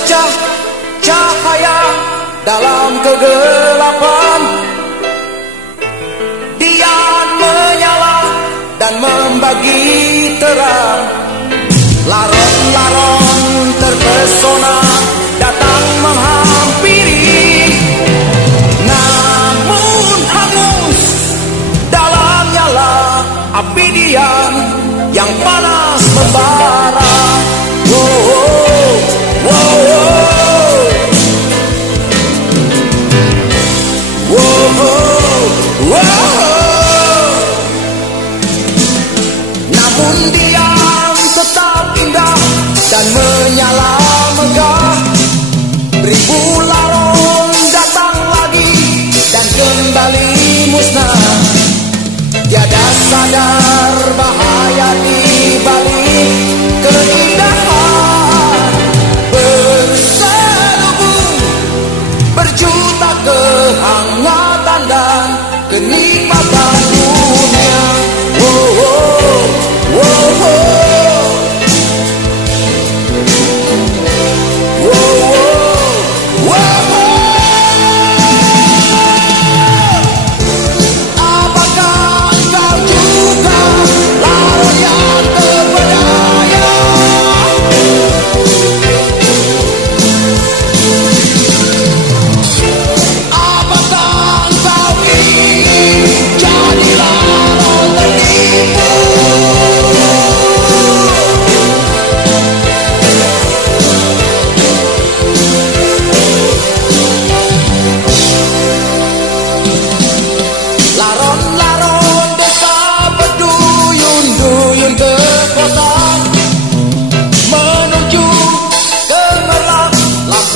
secercah cahaya dalam kegelapan. Dia menyala dan membagi terang. Laron-laron terpesona datang menghampiri, namun hangus dalam nyala api diam yang panas membara. Namun diam tetap indah dan menyala megah. Ribu laron datang lagi dan kembali musnah. Tiada sadar bahaya di balik keindahan. Berselubung berjuta kehangatan dan kenikmatan dunia.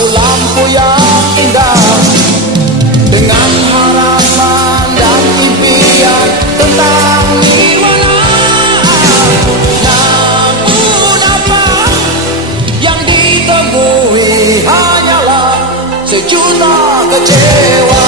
Lampu yang indah dengan harapan dan impian tentang nirwana. Namun apa yang ditemui hanyalah sejuta kecewa.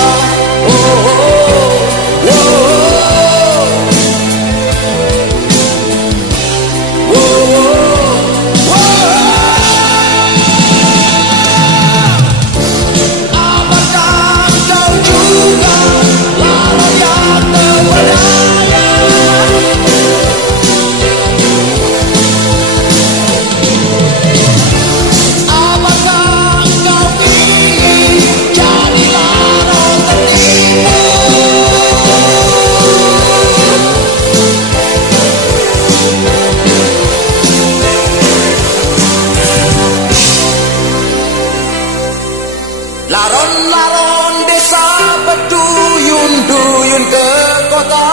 Laron-laron desa berduyun-duyun ke kota,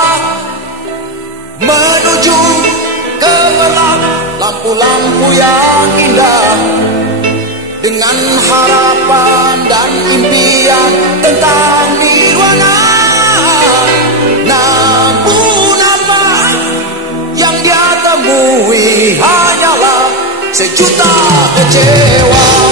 menuju ke gelap lampu-lampu yang indah, dengan harapan dan impian tentang nirwana. Namun apa yang dia temui hanyalah sejuta kecewa.